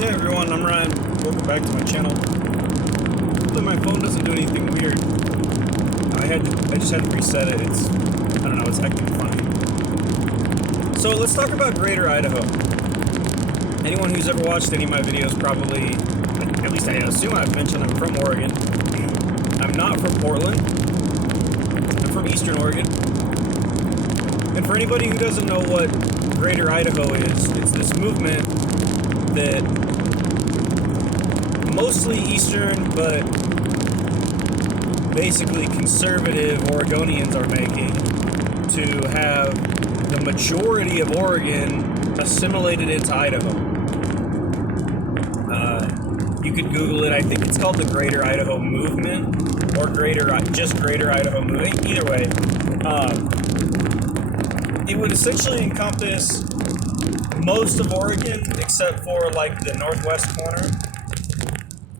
Hey everyone, I'm Ryan. Welcome back to my channel. Hopefully my phone doesn't do anything weird. I just had to reset it. I don't know, it's acting funny. So let's talk about Greater Idaho. Anyone who's ever watched any of my videos probably, at least I assume I've mentioned I'm from Oregon. I'm not from Portland. I'm from Eastern Oregon. And for anybody who doesn't know what Greater Idaho is, it's this movement that mostly Eastern, but basically conservative Oregonians are making to have the majority of Oregon assimilated into Idaho. You could Google it. I think it's called the Greater Idaho Movement, or Greater Idaho Movement. Either way, it would essentially encompass most of Oregon except for like the northwest corner,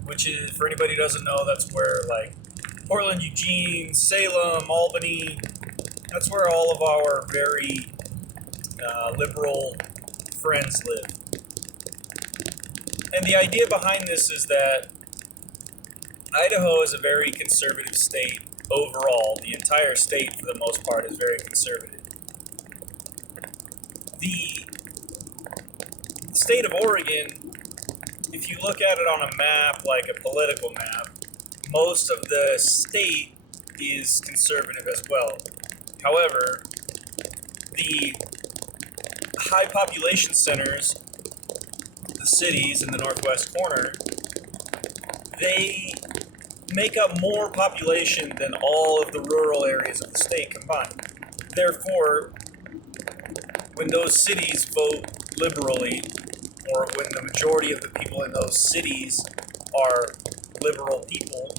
which is, for anybody who doesn't know, that's where like Portland, Eugene, Salem, Albany, that's where all of our very liberal friends live. And the idea behind this is that Idaho is a very conservative state overall. The entire state, for the most part, is very conservative. The state of Oregon, if you look at it on a map, like a political map, most of the state is conservative as well. However, the high population centers, the cities in the northwest corner, they make up more population than all of the rural areas of the state combined. Therefore, when those cities vote liberally, or when the majority of the people in those cities are liberal people,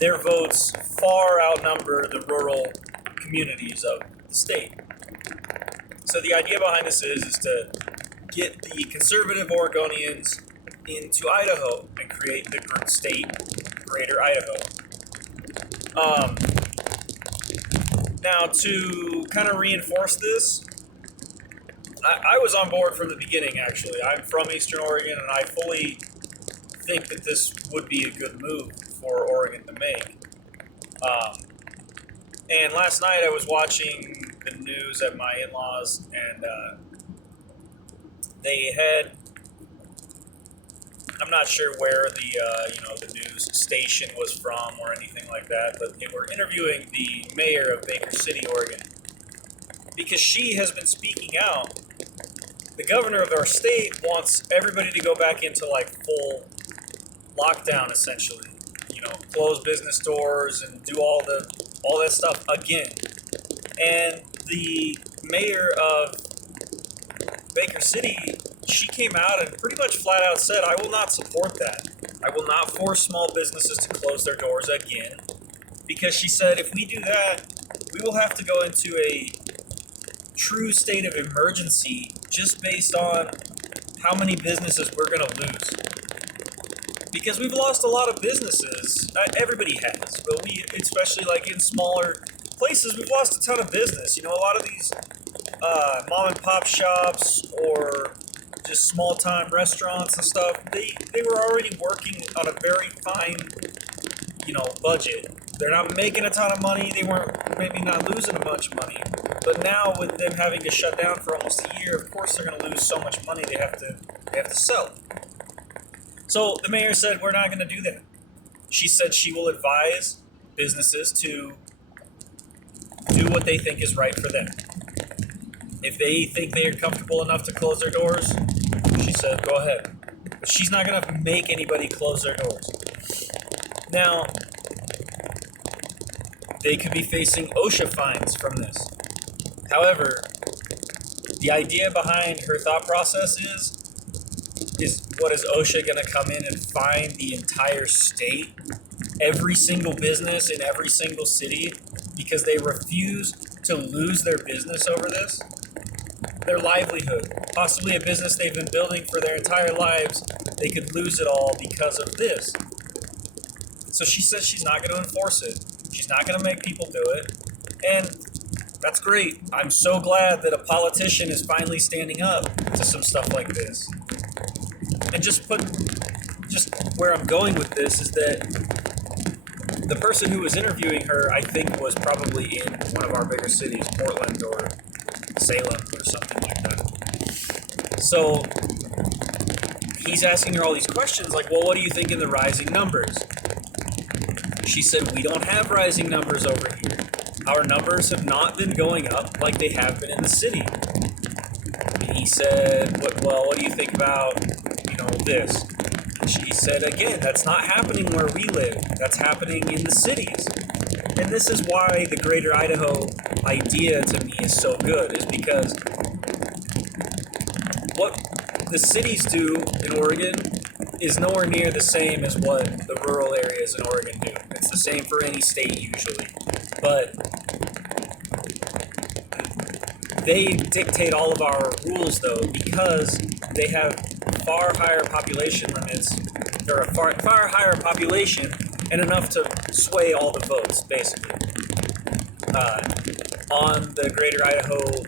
their votes far outnumber the rural communities of the state. So the idea behind this is to get the conservative Oregonians into Idaho and create the state Greater Idaho. Now, to kind of reinforce this, I was on board from the beginning, actually. I'm from Eastern Oregon, and I fully think that this would be a good move for Oregon to make. And last night I was watching the news at my in-laws, and they had, I'm not sure where the news station was from or anything like that, but they were interviewing the mayor of Baker City, Oregon, because she has been speaking out. The governor of our state wants everybody to go back into like full lockdown, essentially. Close business doors and do all that stuff again. And the mayor of Baker City, she came out and pretty much flat out said, I will not support that. I will not force small businesses to close their doors again. Because she said, if we do that, we will have to go into a true state of emergency just based on how many businesses we're going to lose. Because we've lost a lot of businesses. Everybody has, but we, especially like in smaller places, we've lost a ton of business. A lot of these mom and pop shops or just small time restaurants and stuff, they were already working on a very fine, budget. They're not making a ton of money. They weren't maybe not losing a bunch of money. But now with them having to shut down for almost a year, of course they're going to lose so much money they have to sell. So the mayor said, we're not going to do that. She said she will advise businesses to do what they think is right for them. If they think they are comfortable enough to close their doors, she said, go ahead. But she's not going to make anybody close their doors. Now, they could be facing OSHA fines from this. However, the idea behind her thought process is what is OSHA going to come in and fine the entire state, every single business in every single city, because they refuse to lose their business over this? Their livelihood, possibly a business they've been building for their entire lives, they could lose it all because of this. So she says she's not going to enforce it. She's not going to make people do it. And that's great. I'm so glad that a politician is finally standing up to some stuff like this. And just where I'm going with this is that the person who was interviewing her, I think, was probably in one of our bigger cities, Portland or Salem or something like that. So he's asking her all these questions like, well, what do you think in the rising numbers? She said, we don't have rising numbers over here. Our numbers have not been going up like they have been in the city. And he said, well, what do you think about, this? And she said, again, that's not happening where we live. That's happening in the cities. And this is why the Greater Idaho idea to me is so good, is because what the cities do in Oregon is nowhere near the same as what the rural areas in Oregon do. It's the same for any state usually. But they dictate all of our rules, though, because they have far higher population limits, or a far higher population, and enough to sway all the votes, basically. On the Greater Idaho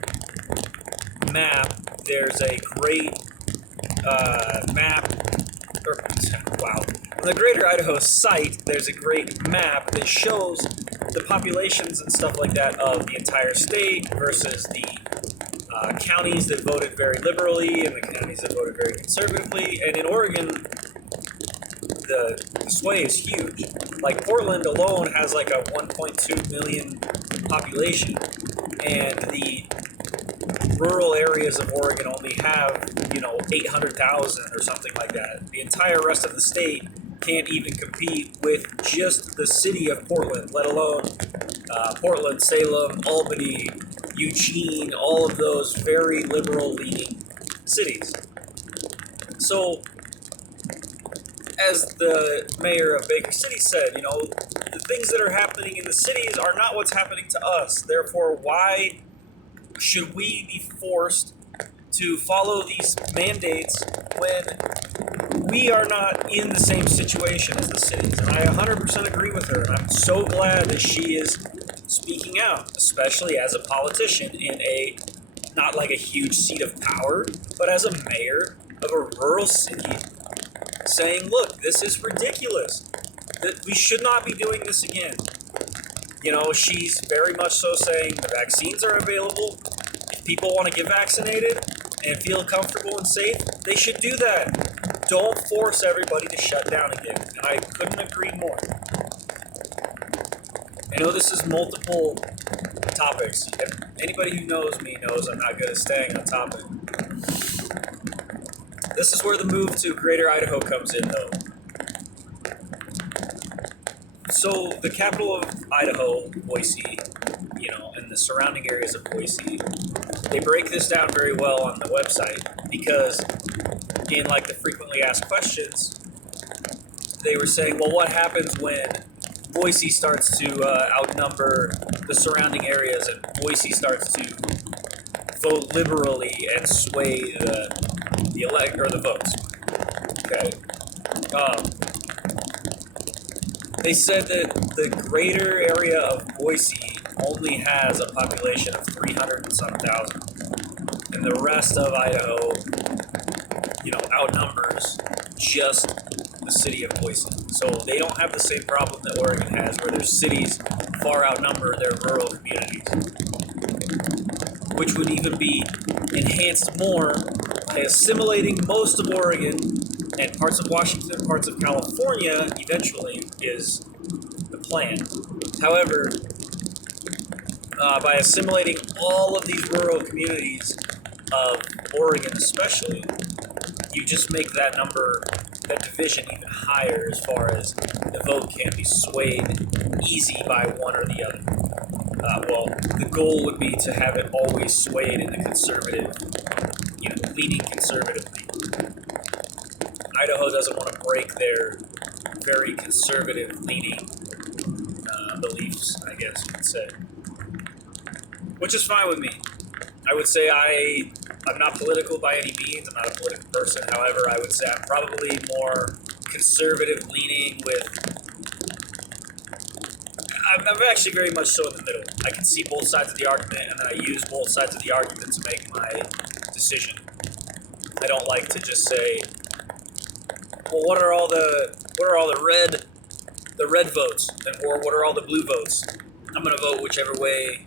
map, there's a great map, on the Greater Idaho site, there's a great map that shows the populations and stuff like that of the entire state versus the counties that voted very liberally and the counties that voted very conservatively. And in Oregon, the sway is huge. Like Portland alone has like a 1.2 million population, and the rural areas of Oregon only have 800,000 or something like that. The entire rest of the state can't even compete with just the city of Portland, let alone Portland, Salem, Albany, Eugene, all of those very liberal-leaning cities. So, as the mayor of Baker City said, the things that are happening in the cities are not what's happening to us. Therefore, why should we be forced to follow these mandates when we are not in the same situation as the cities? And I 100% agree with her, and I'm so glad that she is speaking out, especially as a politician in not like a huge seat of power, but as a mayor of a rural city, saying, look, this is ridiculous, that we should not be doing this again. She's very much so saying the vaccines are available. If people want to get vaccinated and feel comfortable and safe, they should do that. Don't force everybody to shut down again. And I couldn't agree more. I know this is multiple topics. Anybody who knows me knows I'm not good at staying on topic. This is where the move to Greater Idaho comes in, though. So the capital of Idaho, Boise, and the surrounding areas of Boise, they break this down very well on the website, because in like the frequently asked questions, they were saying, well, what happens when Boise starts to outnumber the surrounding areas and Boise starts to vote liberally and sway the votes? Okay. They said that the greater area of Boise only has a population of 300 and some thousand, and the rest of Idaho, outnumbers just the city of Boise. So they don't have the same problem that Oregon has, where their cities far outnumber their rural communities, which would even be enhanced more by assimilating most of Oregon and parts of Washington, parts of California, eventually, is the plan. However, by assimilating all of these rural communities of Oregon especially, you just make that division even higher, as far as the vote can be swayed easy by one or the other. The goal would be to have it always swayed in the conservative, leaning conservatively. Idaho doesn't want to break their very conservative-leaning beliefs, I guess you could say. Which is fine with me. I would say I'm not political by any means. I'm not a political person. However, I would say I'm probably more conservative-leaning I'm actually very much so in the middle. I can see both sides of the argument, and I use both sides of the argument to make my decision. I don't like to just say, well, what are all the red votes, and or what are all the blue votes? I'm gonna vote whichever way.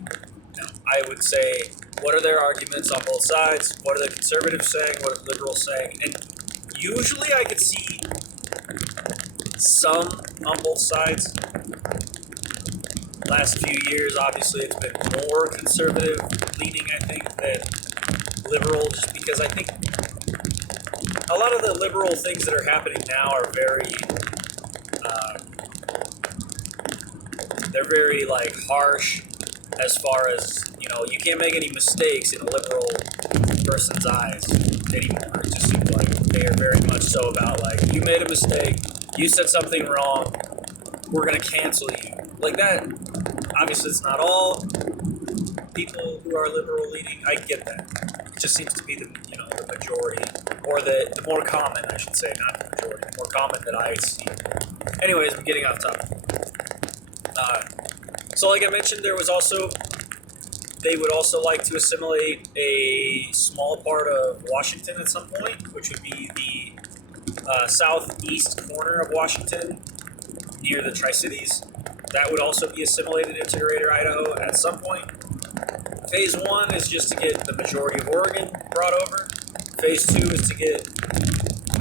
I would say, what are their arguments on both sides? What are the conservatives saying? What are the liberals saying? And usually, I could see some on both sides. Last few years, obviously, it's been more conservative leaning, I think, than liberal, just because I think a lot of the liberal things that are happening now are very, they're very like harsh as far as, you can't make any mistakes in a liberal person's eyes anymore. It just seems like they are very much so about like, you made a mistake, you said something wrong, we're gonna cancel you. Like that, obviously it's not all people who are liberal leaning. I get that. It just seems to be the majority, or the more common, I should say, not the majority, the more common that I see. Anyways, I'm getting off topic. So like I mentioned, they would also like to assimilate a small part of Washington at some point, which would be the southeast corner of Washington near the Tri-Cities. That would also be assimilated into Greater Idaho at some point. Phase 1 is just to get the majority of Oregon brought over. Phase 2 is to get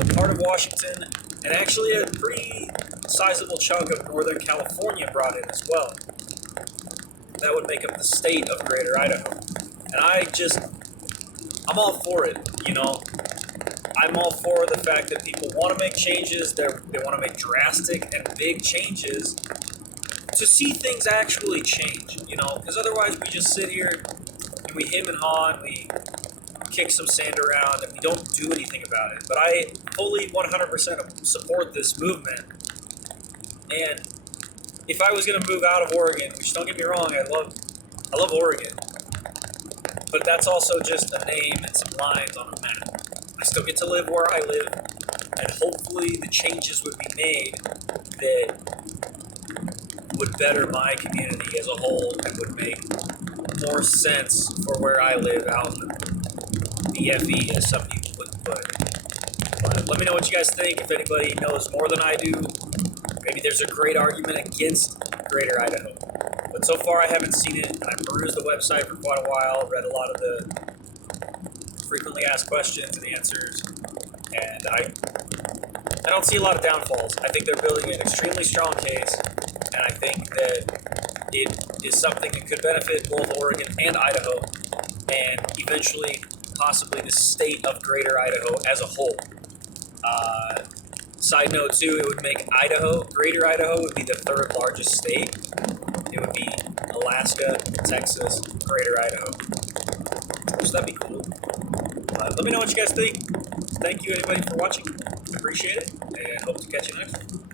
a part of Washington and actually a pretty sizable chunk of Northern California brought in as well. That would make up the state of Greater Idaho. And I'm all for it, I'm all for the fact that people want to make changes, they want to make drastic and big changes to see things actually change, because otherwise we just sit here and we hem and haw and we kick some sand around and we don't do anything about it. But I fully 100% support this movement. And if I was going to move out of Oregon, which don't get me wrong, I love Oregon, but that's also just a name and some lines on a map. I still get to live where I live, and hopefully the changes would be made that would better my community as a whole and would make more sense for where I live out in the FE, as some people would put it. But let me know what you guys think. If anybody knows more than I do, maybe there's a great argument against Greater Idaho. But so far I haven't seen it. I perused the website for quite a while, read a lot of the frequently asked questions and answers, and I don't see a lot of downfalls. I think they're building an extremely strong case, and I think that it is something that could benefit both Oregon and Idaho, and eventually possibly the state of Greater Idaho as a whole. Side note too, it would make Greater Idaho would be the third largest state. It would be Alaska, Texas, Greater Idaho. So that'd be cool. Let me know what you guys think. Thank you, anybody, for watching. Appreciate it, and hope to catch you next one.